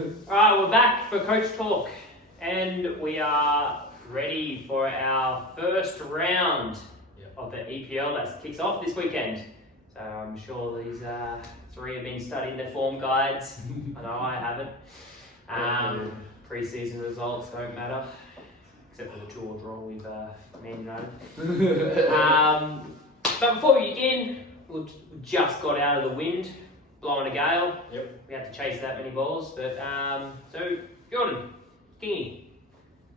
Alright, we're back for Coach Talk, and we are ready for our first round of the EPL that kicks off this weekend. So I'm sure these three have been studying their form guides. I know I haven't. Pre-season results don't matter, except for the 2-2 draw with Man United. But before we begin, we just got out of the wind, blowing a gale. Yep. We had to chase that many balls, but so Jordan, Kingy.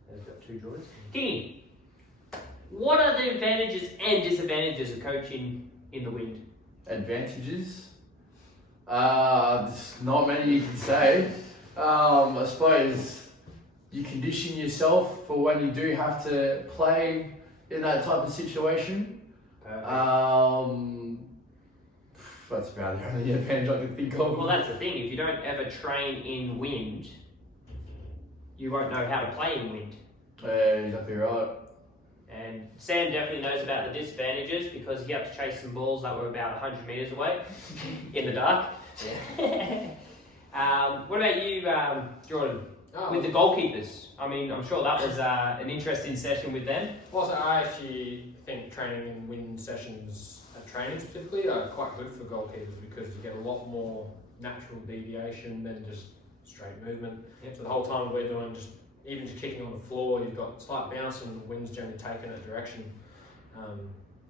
There's got 2 Jordans. Kingy, what are the advantages and disadvantages of coaching in the wind? Advantages? There's not many you can say. I suppose you condition yourself for when you do have to play in that type of situation. That's about the only advantage I can think of. Well, that's the thing. If you don't ever train in wind, you won't know how to play in wind. Exactly right. And Sam definitely knows about the disadvantages because he had to chase some balls that were about 100 metres away in the dark. What about you, Jordan? With the goalkeepers? I mean, I'm sure that was an interesting session with them. Well, so I actually think training in wind sessions at training specifically are quite good for goalkeepers because you get a lot more natural deviation than just straight movement. Yep. So the whole time we're doing even just kicking on the floor, you've got slight bounce and the wind's generally taking a direction,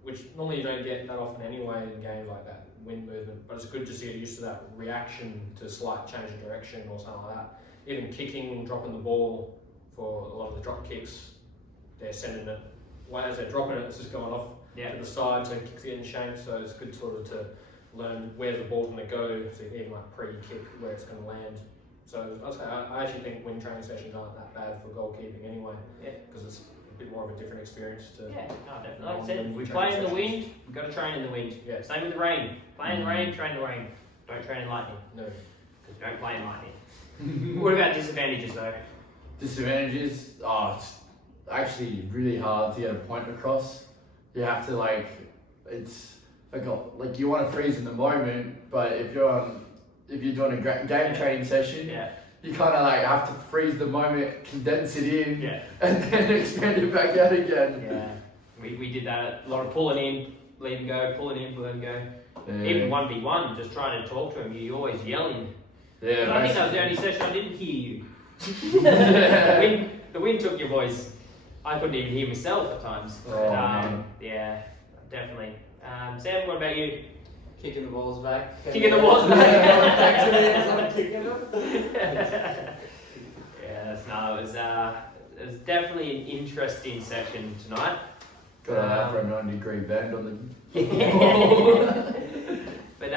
which normally you don't get that often anyway in games like that, wind movement. But it's good just to get used to that reaction to slight change of direction or something like that. Even kicking, dropping the ball for a lot of the drop kicks, they're sending it, as they're dropping it, it's just going off to the side, so it kicks it in shape. So it's good sort of to learn where the ball's going to go, so you can even like pre-kick where it's going to land. So I actually think wind training sessions aren't that bad for goalkeeping anyway, because it's a bit more of a different experience to. Yeah, no, definitely. Like I said, we play in the wind, we've got to train in the wind. Yeah. Same with the rain. Play in the rain, train in the rain. Don't train in lightning. No. Because you don't play in lightning. What about disadvantages though? Disadvantages? It's actually really hard to get a point across. You have to you want to freeze in the moment, but if you're doing a game training session, you kind of have to freeze the moment, condense it in, and then expand it back out again. Yeah, we did that. A lot of pulling in, leave and go, pulling in, leave and go. Yeah. Even 1v1, just trying to talk to him, you're always yelling. Yeah, I think that was the only session I didn't hear you. The wind took your voice. I couldn't even hear myself at times. Yeah, definitely. Sam, what about you? Kicking the balls back. Kicking the balls back. Back to me as I'm kicking them. It was definitely an interesting session tonight. Got an after a 90-degree bend on the. But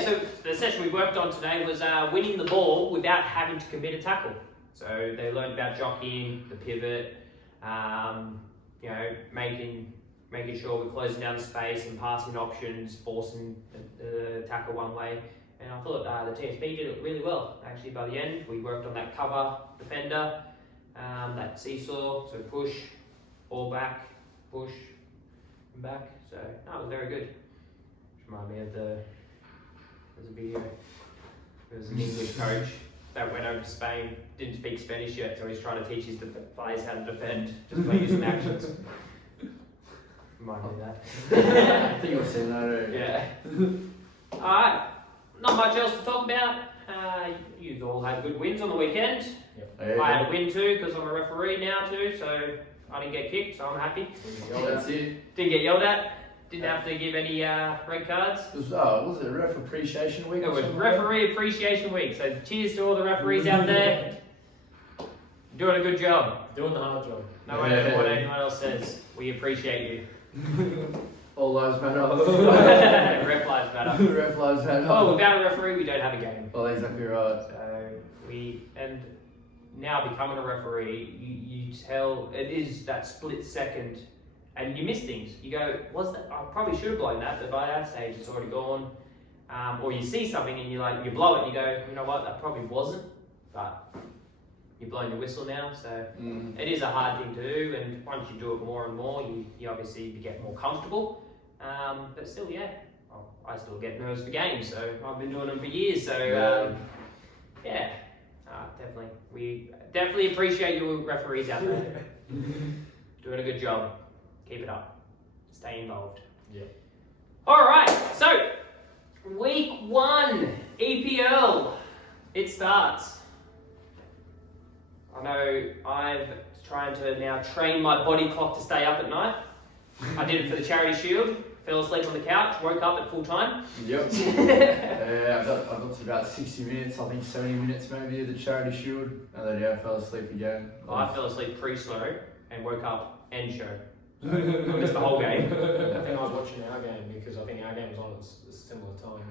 so the session we worked on today was winning the ball without having to commit a tackle. So they learned about jockeying, the pivot, making sure we're closing down the space and passing options, forcing the tackle one way. And I thought the TSB did it really well. Actually, by the end, we worked on that cover defender, that seesaw, so push, ball back, push, and back. So that was very good. Which reminded me of there's a video. There was an English coach that went over to Spain, didn't speak Spanish yet, so he's trying to teach his players how to defend just by using actions. Remind me of that. I think I've seen that. Yeah. Alright, not much else to talk about. You all had good wins on the weekend. Yep. I had a win too because I'm a referee now too, so I didn't get kicked, so I'm happy. That's it. Didn't get yelled at. Didn't have to give any red cards. Was it Ref Appreciation Week? It was Referee Appreciation Week, so cheers to all the referees out there. Doing a good job. Doing the hard job. No matter what anyone else says, we appreciate you. All lives matter. Ref lives matter. Ref lives matter. Oh, without a referee, we don't have a game. Well, exactly right. And now becoming a referee, you tell, it is that split second, and you miss things. You go, I probably should have blown that, but by that stage it's already gone. Or you see something and you blow it and you go, you know what, that probably wasn't, but you're blowing your whistle now, so it is a hard thing to do, and once you do it more and more, you obviously get more comfortable. But still, I still get nervous for games, so I've been doing them for years, so definitely We definitely appreciate you referees out there. Doing a good job. Keep it up. Stay involved. Yeah. All right. So, week 1 EPL. It starts. I know I'm trying to now train my body clock to stay up at night. I did it for the Charity Shield. Fell asleep on the couch. Woke up at full time. Yep. I've got to about 60 minutes, I think 70 minutes maybe of the Charity Shield, and then I fell asleep again. I fell asleep pre-show and woke up end show. Just the whole game. I think I was watching our game because I think our game was on at a similar time.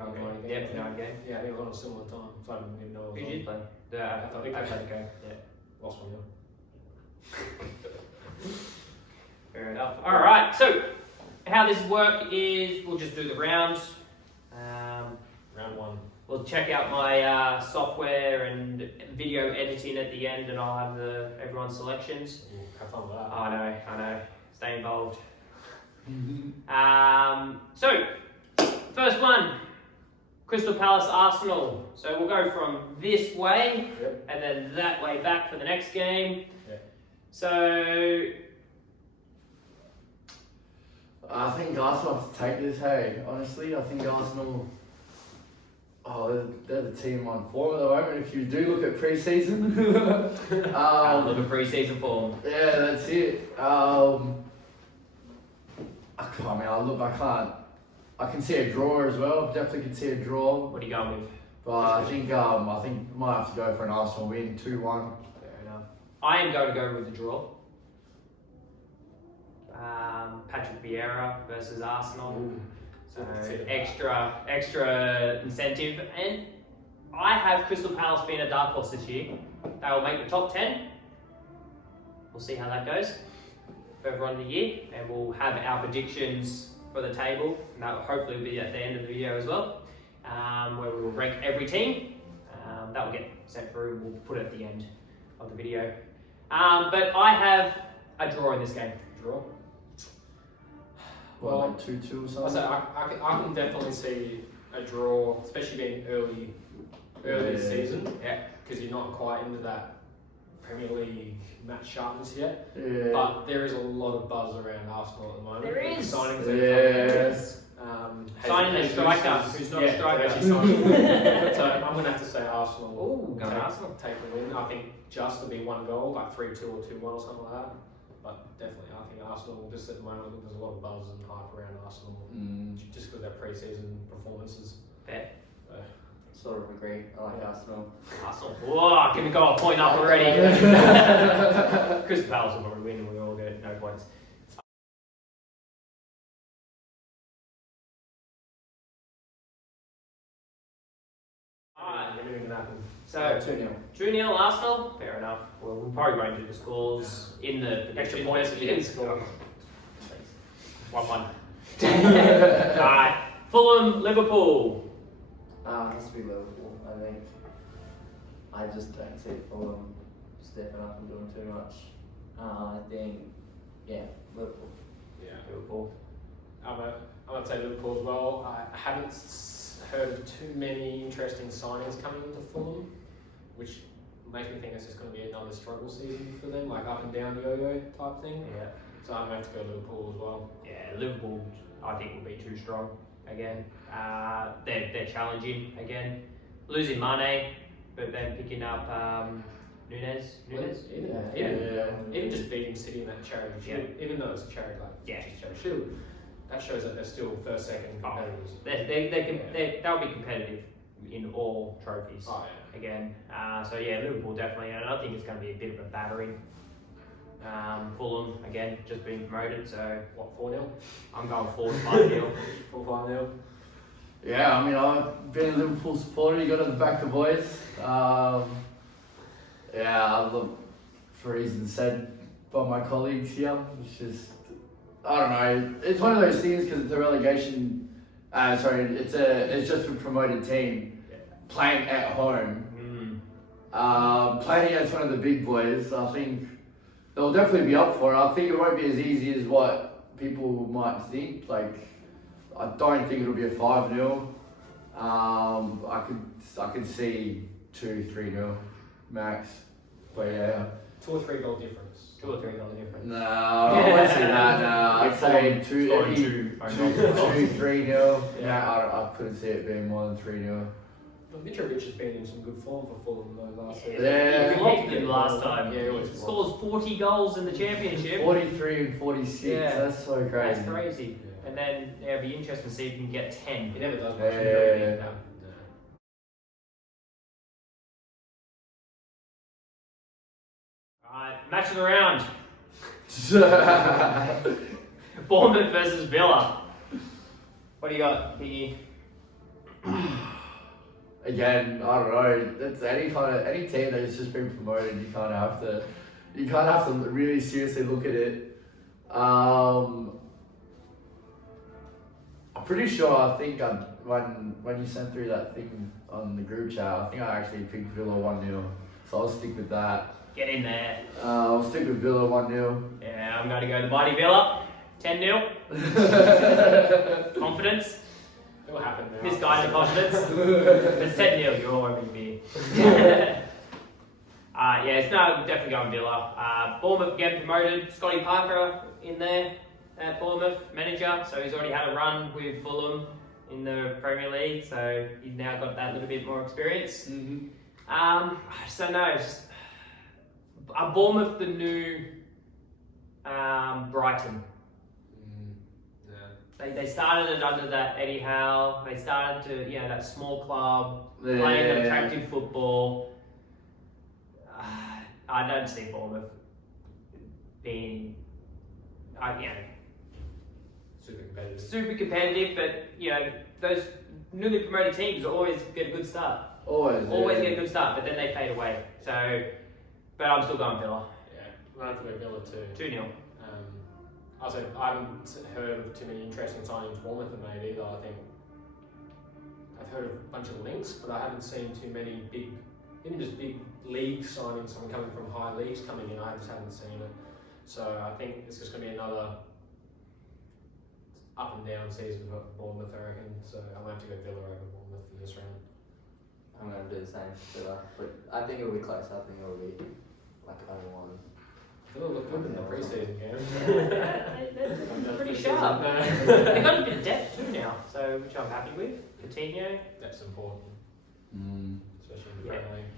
Okay. Yep, 9 game. Yeah, I think it was on a similar time, so I didn't even know it was Who on. did you play? The Athletic. Athletic. Yeah. Lost 1-0. Fair enough. All right. So, how this work is, we'll just do the rounds. Round 1. We'll check out my software and video editing at the end, and I'll have everyone's selections. Have fun with that. I know. Stay involved. So, first one, Crystal Palace Arsenal. So we'll go from this way and then that way back for the next game. Yep. So, I think Arsenal have to take this, hey. Honestly, I think Arsenal, they're the team on form at the moment. If you do look at pre-season. look at pre-season form. Yeah, that's it. I can see a draw as well. Definitely can see a draw. What are you going with? But I think we might have to go for an Arsenal win, 2-1. Fair enough. I am going to go with the draw. Patrick Vieira versus Arsenal. So extra incentive. And I have Crystal Palace being a dark horse this year. They will make the top 10. We'll see how that goes further on in the year. And we'll have our predictions for the table. And that will hopefully be at the end of the video as well. Where we will rank every team. That will get sent through. We'll put it at the end of the video. But I have a draw in this game. Draw? Well, like 2-2 or something? I can definitely see a draw, especially being early this season. Yeah. Because you're not quite into that Premier League match sharpness yet. Yeah. But there is a lot of buzz around Arsenal at the moment. There is. Signings Signing a striker who's not a striker. So I'm going to have to say Arsenal. Ooh, going Arsenal. Take the win. I think just to be one goal, like 3-2 or 2-1 or something like that. But definitely, I think Arsenal, just at the moment, there's a lot of buzz and hype around Arsenal. Just because of their pre-season performances. Fair. Sort of agree. I like Arsenal. Arsenal. Whoa, can we go a point up already? Crystal Palace will probably win and we all get no points. Anything can happen. So, 2-0. 2-0 Arsenal. Fair enough. Well, we'll probably won't do the scores in the extra points. You didn't score. 1-1. Alright. Fulham, Liverpool. It has to be Liverpool, I think. I just don't see Fulham stepping up and doing too much. I think, Liverpool. Yeah. Liverpool. I'm going to say Liverpool as well. I haven't heard of too many interesting signings coming into Fulham, which makes me think it's just going to be another struggle season for them, like up and down yo-yo type thing. Yeah. So I'm going to have to go Liverpool as well. Yeah, Liverpool I think will be too strong again. They're challenging again. Losing Mane, but then picking up Nunes. Even just beating City in that charity shield, even though it's a charity shield, that shows that they're still first, second competitors. They'll be competitive in all trophies again. So Liverpool definitely, and I think it's going to be a bit of a battering. Fulham again, just being promoted, so What, 4-0? I'm going 4-5-0. 4-5-0? Yeah, I mean, I've been a Liverpool supporter. You got to back the boys. Look, for reasons said by my colleagues here, it's just, I don't know. It's one of those things because it's a relegation. It's just a promoted team playing at home. Playing against one of the big boys. I think they'll definitely be up for it. I think it won't be as easy as what people might think. Like, I don't think it'll be a 5-0. I could see 2-3-0 max. But yeah. 2 or 3 goal difference. 2 or 3 goal difference. No, I wouldn't say that. No, I'd say Scoring 2, 3 nil. Yeah. Yeah, I couldn't see it being more than 3 nil. Mitrovic has been in some good form for Fulham though last season. Yeah. He flopped him last time. Yeah, he always Scores 40 goals in the championship. 43 and 46. Yeah. That's so crazy. That's crazy. Yeah. And then it'll be interesting to see if he can get 10. He never does much. Yeah. No. Alright, match of the round. Bournemouth versus Villa. What do you got, Piggy? Again, I don't know. It's any team that's just been promoted. You kind of have to really seriously look at it. I'm pretty sure. I think when you sent through that thing on the group chat, I think I actually picked Villa 1-0. So I'll stick with that. Get in there. I'll stick with Villa 1-0. Yeah, I'm going to go the mighty Villa. 10-0. Confidence. It'll happen now. Misguided confidence. It's 10-0. You're all over me. Yeah, it's no, definitely going Villa. Bournemouth again promoted. Scotty Parker in there at Bournemouth, manager. So he's already had a run with Fulham in the Premier League. So he's now got that little bit more experience. Mm-hmm. I just don't know. It's just, are Bournemouth the new Brighton? They started it under that Eddie Howe. They started to, that small club, playing attractive football. I don't see Bournemouth being, super competitive, but, those newly promoted teams always get a good start. Always get a good start, but then they fade away. So, but I'm still going Villa. Yeah, I have to go Villa too. 2-0. I haven't heard of too many interesting signings Bournemouth have made either. I think I've heard of a bunch of links, but I haven't seen too many big league signings, someone coming from high leagues coming in. I just haven't seen it. So I think it's just going to be another up and down season for Bournemouth, I reckon. So I'm going to have to go Villa over Bournemouth in this round. I'm going to do the same, but I think it'll be close. I think it'll be like 0-1. Villa look good in the pre-season game. They're pretty sharp. They've got a bit of depth too now, so which I'm happy with. Coutinho. That's important, especially in the Premier League.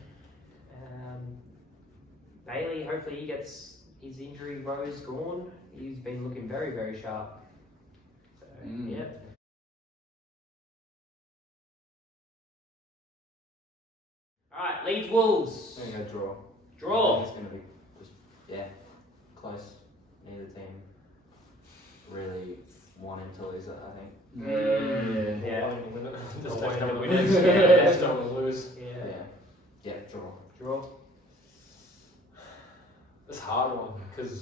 Bailey, hopefully he gets his injury woes gone. He's been looking very, very sharp. So, yeah. Alright, Leeds Wolves. I'm going to go draw. Draw. It's going to be just, close. Neither team really wanting to lose it, I think. Yeah. Just Avoid don't the want winners. to just don't want to lose. Yeah. Draw. Draw. It's a hard one because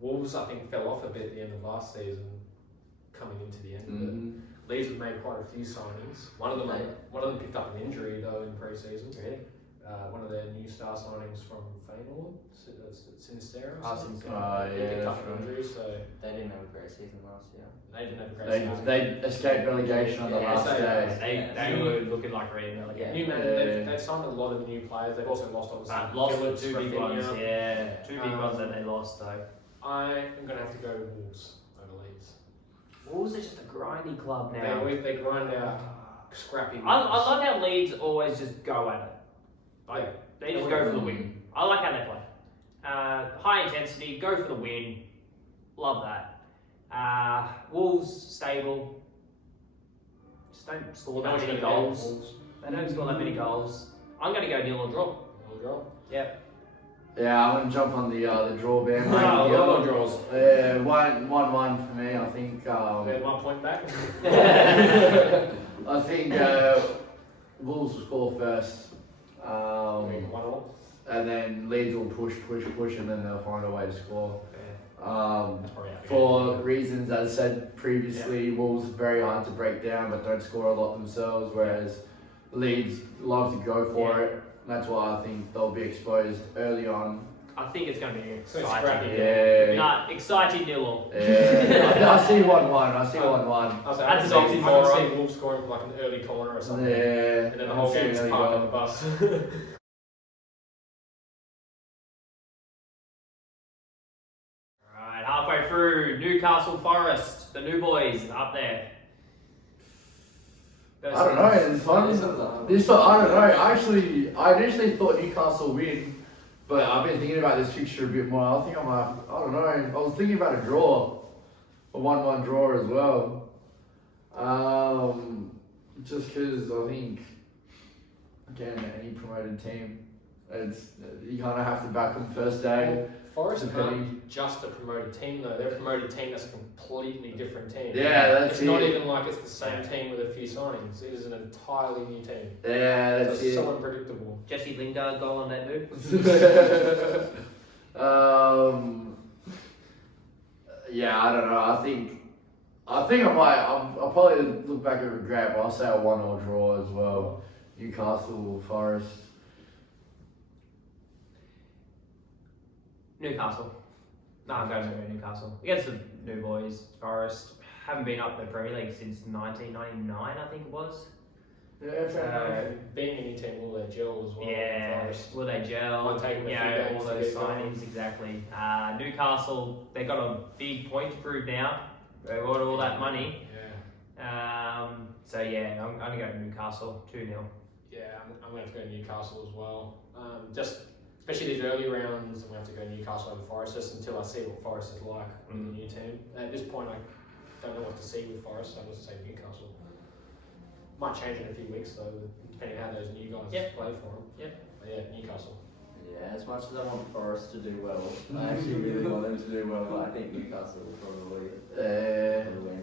Wolves, I think, fell off a bit at the end of last season, coming into the end of it. Leeds have made quite a few signings. One of them picked up an injury though in pre-season. Really? One of their new star signings from Feyenoord, Sinistera. Yeah, picked up that's an right. injury, so They didn't have a great season last year. they didn't have a great season. They escaped relegation on the Yeah, last so day. They were looking like red. Yeah. New man, they've signed a lot of new players. They've also lost obviously. Lost the Phillips, 2 big Rafinha. ones. Yeah, 2 big ones that they lost though. I am going to have to go Wolves over Leeds. Wolves are just a grindy club now. They grind out scrappy. I like how Leeds always just go at it. They just go for the win. I like how they play. High intensity, go for the win. Love that. Wolves, stable. Just don't score that many goals. They don't score that many goals. I'm going to go 0 or draw. Draw. Yep. Yeah, I'm gonna jump on the draw bandwagon. No, draws. 1-1 for me. I think. There's 1 point back. I think Wolves will score first, 1-1. and then Leeds will push, and then they'll find a way to score. That's probably For reasons as said previously, Wolves are very hard to break down, but don't score a lot themselves. Whereas Leeds love to go for it. That's why I think they'll be exposed early on. I think it's going to be So exciting. scrappy. Yeah. Nah, exciting 0-0. Yeah. I see 1-1. I see 1-1. That's an I can oxymoron. see Wolves scoring from like an early corner or something. Yeah. And then the whole game's parked on the bus. Newcastle Forest, the new boys up there. I don't know. It's fun. This one, I don't know. I initially thought Newcastle win, but I've been thinking about this fixture a bit more. I think I don't know. I was thinking about a draw, a 1-1 draw as well. Just because I think, again, any promoted team, you kind of have to back them first day. Forest aren't just a promoted team though. They're a promoted team that's a completely different team. Yeah, that's it's not even like it's the same team with a few signings. It is an entirely new team. Yeah, that's so it's so unpredictable. Jesse Lingard goal on that move. Yeah, I don't know. I think I'll probably look back at regret, but I'll say a 1-1 draw as well. Newcastle, Forest. Newcastle. No, I'm going to go Newcastle. Against the new boys, Forest. Haven't been up the Premier League since 1999, I think it was. Yeah, fair enough. Being any team, will they gel as well? Yeah, Forest. will they gel? Might take them a few games all to those get going. signings, exactly. Newcastle, they got a big point to prove now. They got all that money. Yeah. So yeah, I'm going to go to Newcastle, 2-0. Yeah, I'm going to go Newcastle as well. Especially these early rounds, I'm going to have to go Newcastle over Forest just until I see what Forest is like with the new team. At this point, I don't know what to see with Forest, so I'll just say Newcastle. Might change in a few weeks though, depending on how those new guys play for them. Yep. But yeah, Newcastle. Yeah, as much as I want Forest to do well, I actually really want them to do well, but I think Newcastle will probably win.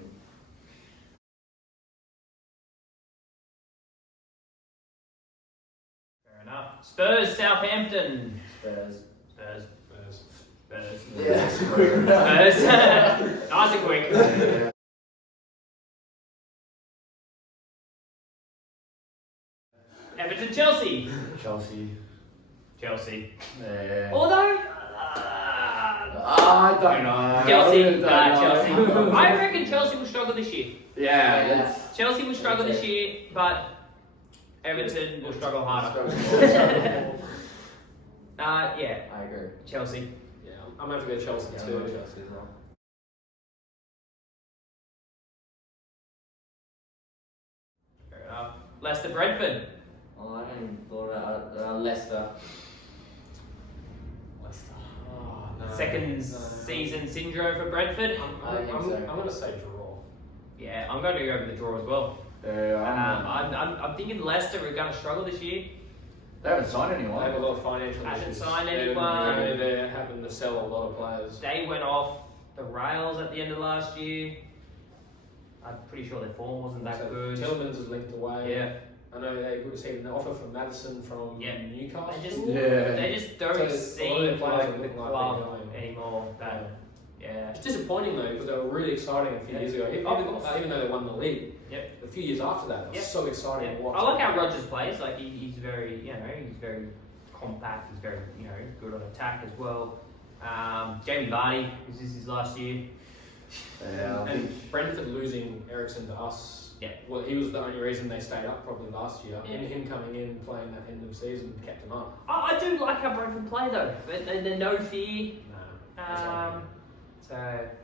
Fair enough. Spurs, Southampton. Spurs. Yeah, that's a quick round. Spurs. Nice and quick. Everton, Chelsea. Chelsea. Yeah. Although, I don't know. Chelsea. Chelsea. I reckon Chelsea will struggle this year. Yeah, that's. Chelsea will struggle this year, but Everton will struggle harder. Yeah. I agree. Chelsea. Yeah, I'm going to go Chelsea Yeah, too. I'm going Chelsea as well. Fair enough. Leicester, Brentford. Oh, I haven't even thought about Leicester. Leicester. Oh, no. Second season syndrome for Brentford. I think so. I'm going to say draw. Yeah, I'm going to go with the draw as well. I'm thinking Leicester are going to struggle this year. They haven't signed They anyone. have a lot of financial Haven't issues. signed anyone. They're having to sell a lot of players. They went off the rails at the end of last year. I'm pretty sure their form wasn't that So good. Tielemans is linked away. Yeah. I know they received an offer from Madison from Newcastle. They just don't So a lot of their seem players like are the looking like club they're going. anymore. Yeah. It's disappointing though because they were really exciting a few years ago. Even though they won the league, a few years after that, it was so exciting to watch. I like how Rodgers plays. Like he's very, he's very compact. He's very, good on attack as well. Jamie Vardy, this is his last year. Yeah, I think. And Brentford losing Ericsson to us. Yeah. Well, he was the only reason they stayed up probably last year. Yeah. And him coming in playing that end of season kept them up. I do like how Brentford play though. They're no fear. No. So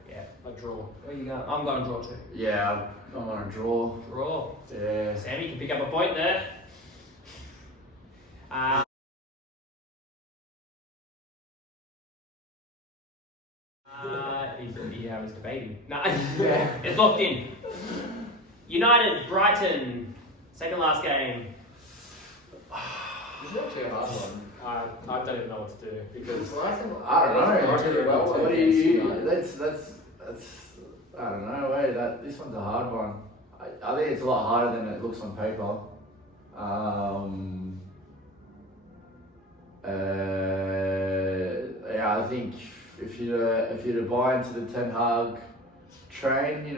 yeah. A draw. Where you going? I'm going to draw too. Yeah, I'm on a draw. Draw. Yeah. Sammy can pick up a point there. He's debating. No, it's locked in. United, Brighton, second last game. This is actually a hard one. I don't even know what to do because I don't know. What do you? That's. I don't know. Wait, this one's a hard one. I think it's a lot harder than it looks on paper. Yeah, I think if you're to buy into the Ten Hag train,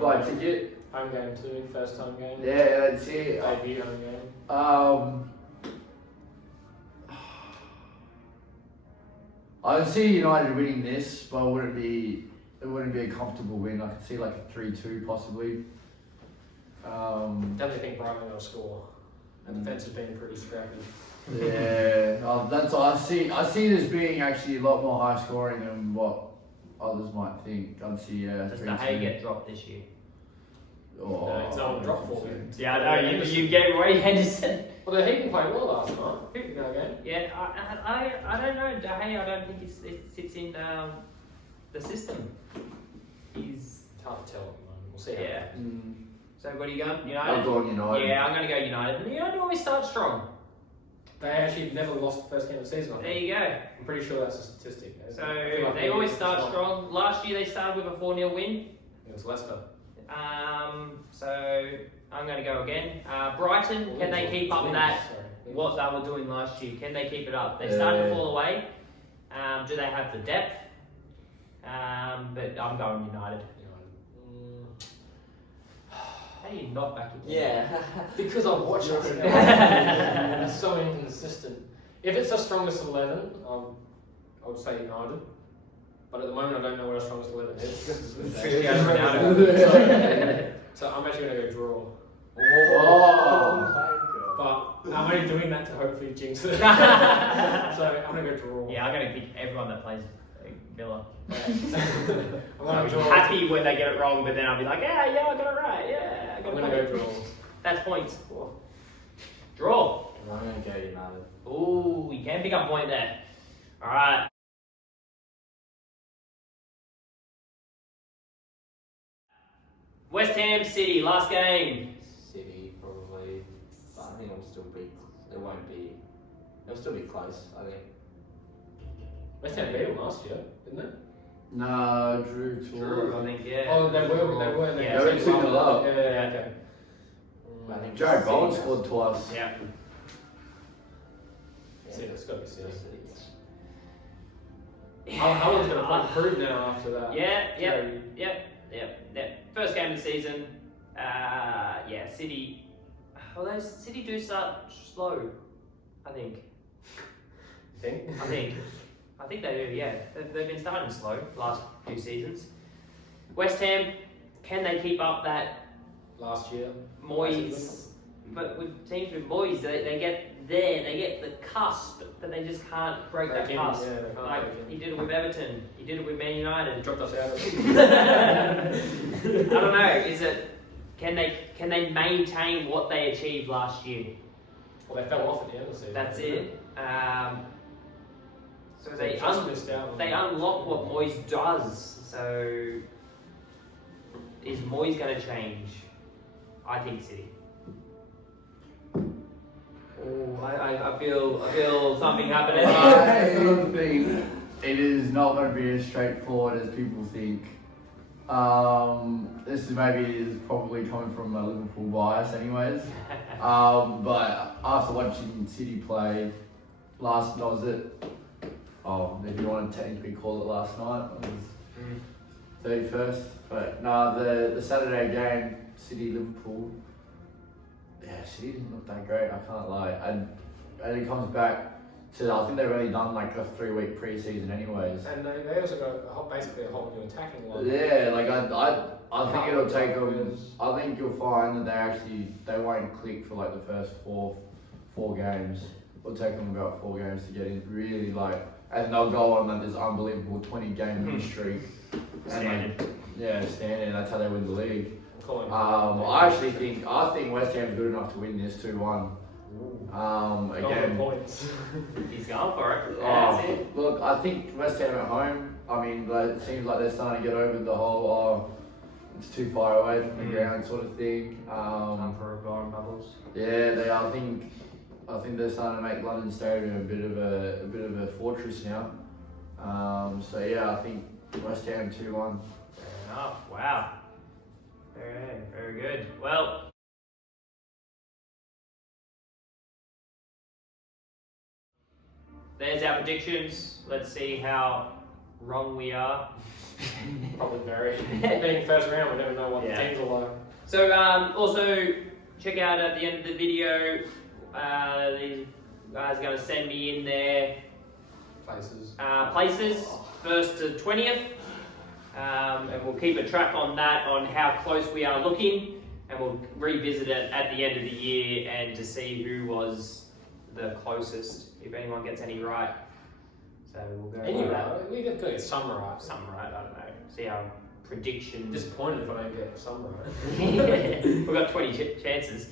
buy a ticket. Home game too, first home game. Yeah, that's it. Debut home game. I can see United winning this, but it wouldn't be a comfortable win. I could see like a 3-2 possibly. Definitely think Brighton will score. The defence has been pretty scrappy. Yeah, that's I see this being actually a lot more high scoring than what others might think. I'd see Does De Gea get dropped this year? Oh, No, it's not a drop for me. Yeah, I know, you gave away Henderson. Well, he didn't play well last night. He didn't go again. Yeah, I don't know, De Gea, I don't think it sits in the system. It's hard to tell at the moment. We'll see how Yeah. So what are you going? I'm United? going United. Yeah, I'm going to go United. And United always start strong. They actually never lost the first game of the season, I There think. you go. I'm pretty sure that's a statistic. So I feel like they always start strong. Last year they started with a 4-0 win. It was Leicester. So I'm going to go again. Brighton, can they keep up that? Sorry. What they were doing last year? Can they keep it up? They started to fall away. Do they have the depth? But I'm going United. How do you not back again? Yeah. Because I watch it. It's so inconsistent. If it's our strongest 11, I would say United. But at the moment, I don't know what our strongest 11 is. So I'm actually going to go draw. Oh. But I'm only doing that to hopefully jinx it. So I'm going to go draw. Yeah, I'm going to pick everyone that plays Villa. I'm going I'll to be draw. happy when they get it wrong, but then I'll be like, yeah, I got it right. Yeah, I got I'm it going to right. go draw. That's points. Draw. I'm going to go United. Ooh, you can pick up a point there. All right. West Ham City, last game. City probably, but I think it'll still be. It won't be. It'll still be close. I think. West Ham beat them last year, didn't it? No, Drew. Drew, I think, yeah. Oh, they were. Yeah, they were 2-0 up. Yeah, okay. I think Jared Bowen City- scored twice. Yeah. See, it's got to be City. Yeah. Haaland's going to improve now after that. Yeah. First game of the season. City. Although City do start slow, I think. Think? I think they do, yeah. They've been starting slow last few seasons. West Ham, can they keep up that Last year. Moyes? But with teams with Moyes, they get there, they get the cusp, but they just can't break that cusp. Yeah, they can't Like break he in. did it with Everton, he did it with Man They United. dropped us out of it. I don't know. Is it? Can they maintain what they achieved last year? Well, they fell off at the end of the season. That's it. So they just missed out on unlock what Moyes does. So is Moyes going to change? I think City. Oh, I feel something happening. I think it is not going to be as straightforward as people think. This is probably coming from a Liverpool bias, anyways. But after watching City play last, if you want to technically call it last night, it was 31st. But no, the Saturday game, City Liverpool. Yeah, City didn't look that great. I can't lie, and it comes back to I think they've only done like a 3-week pre-season, anyways. And they also got basically a whole new attacking line. Yeah, like I think it'll take them. I think you'll find that they won't click for like the first four games. It'll take them about 4 games to get in really and they'll go on this unbelievable 20-game win streak. Standard. Standard. That's how they win the league. Colin. I think West Ham's good enough to win this 2-1. Again. Points. He's going for it. That's it. Look, I think West Ham at home. I mean, it seems like they're starting to get over the whole it's too far away from the ground sort of thing. Time for a blowing bubbles. Yeah, they. I think they're starting to make London Stadium a bit of a fortress now. I think West Ham 2-1. Fair enough. Wow. Very good. Well. There's our predictions. Let's see how wrong we are. Probably very. Being first round, we never know what the teams are like. So also check out at the end of the video. These guys are going to send me in their places 1st to 20th, and we'll keep a track on that, on how close we are looking, and we'll revisit it at the end of the year and to see who was the closest, if anyone gets any right. So we'll go. Anyway, we could get some right. Some right, I don't know. See our predictions. Disappointed if I don't get some right. We've got 20 chances.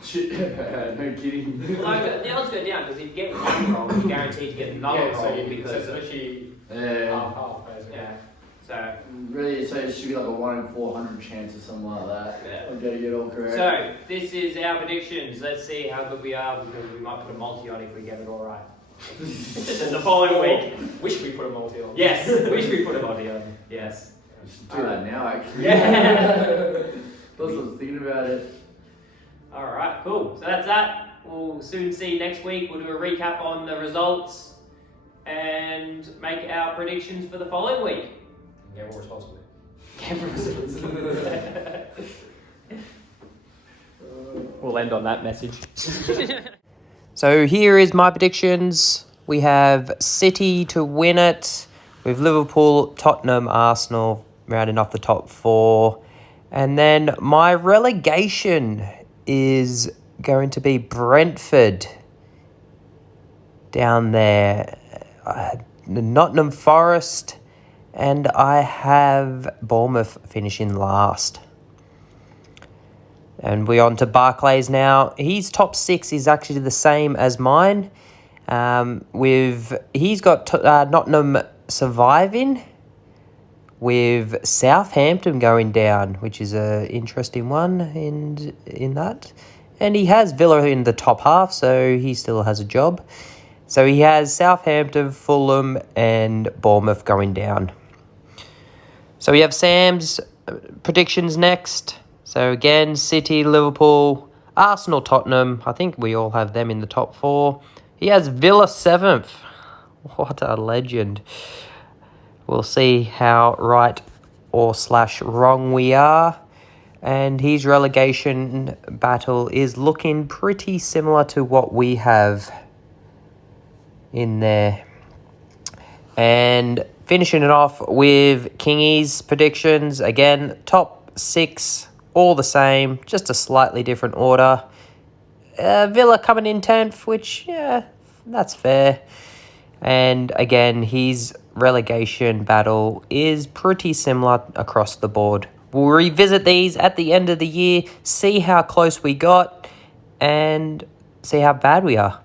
No kidding. Well, the odds go down because if you get one wrong, you're guaranteed to get another Yeah, so wrong it's because literally Yeah. half, basically. yeah. So Really, so it should be like a 1 in 400 chance or something like that. Yeah. I've got to get all correct. So this is our predictions. Let's see how good we are because we might put a multi on if we get it all right. Then the following week. Wish we put a multi on. Yes, wish we put a multi on. Yes. We should do that now, actually. Yeah. I was thinking about it. All right, cool. So that's that. We'll soon see next week. We'll do a recap on the results and make our predictions for the following week. Gamble responsibly. We'll end on that message. So here is my predictions. We have City to win it, with Liverpool, Tottenham, Arsenal rounding off the top 4. And then my relegation is going to be Brentford down there, Nottingham Forest, and I have Bournemouth finishing last. And we're on to Barclays now. His top 6 is actually the same as mine. He's got Nottingham surviving, with Southampton going down, which is an interesting one in that. And he has Villa in the top half, so he still has a job. So he has Southampton, Fulham, and Bournemouth going down. So we have Sam's predictions next. So again, City, Liverpool, Arsenal, Tottenham. I think we all have them in the top 4. He has Villa 7th. What a legend. We'll see how right or / wrong we are. And his relegation battle is looking pretty similar to what we have in there. And finishing it off with Kingy's predictions. Again, top 6, all the same, just a slightly different order. Villa coming in 10th, which, yeah, that's fair. And again, his relegation battle is pretty similar across the board. We'll revisit these at the end of the year, see how close we got, and see how bad we are.